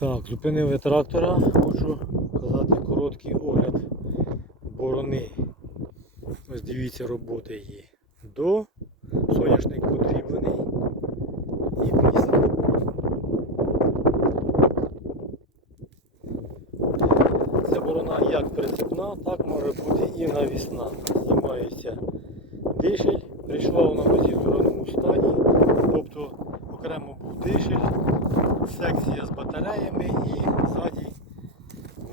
Так, зупинили трактора, хочу показати короткий огляд борони. Ось дивіться роботи її. До соняшник подріблений і після. Ця борона як прицепна, так може бути і навісна. Знімається дишель, прийшла вона окремо був дишель, секція з батареями і ззаді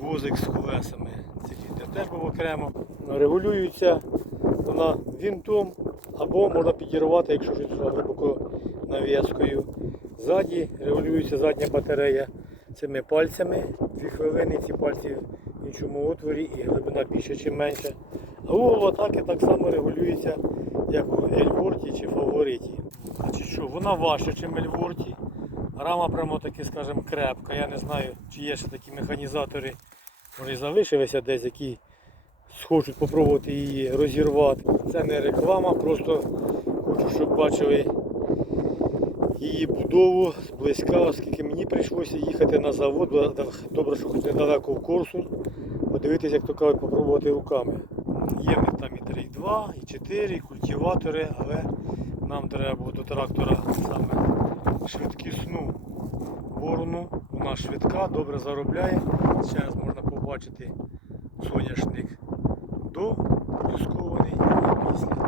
возик з колесами. Циліндр теж був окремо. Регулюється вона вінтом або можна підірвати, якщо щось глибоко нав'язкою. Ззаді регулюється задня батарея цими пальцями. Дві хвилини ці пальці в іншому отворі і глибина більше чи менше. А угол атаки так само регулюється, як у Ельворті чи Фавориті. Вона важча, ніж Ельворті. Рама прямо таки, скажімо, крепка. Я не знаю, чи є ще такі механізатори, може залишилися десь, які схочуть спробувати її розірвати. Це не реклама, просто хочу, щоб бачили її будову зблизька, оскільки мені прийшлося їхати на завод, добре, що хоч недалеко в Корсунь, подивитися, як то кажуть, попробувати руками. Є в них там і 3,2, і 4, і культиватори, але треба було до трактора саме швидкісну ворону. Вона швидка, добре заробляє. Зараз можна побачити соняшник до і після.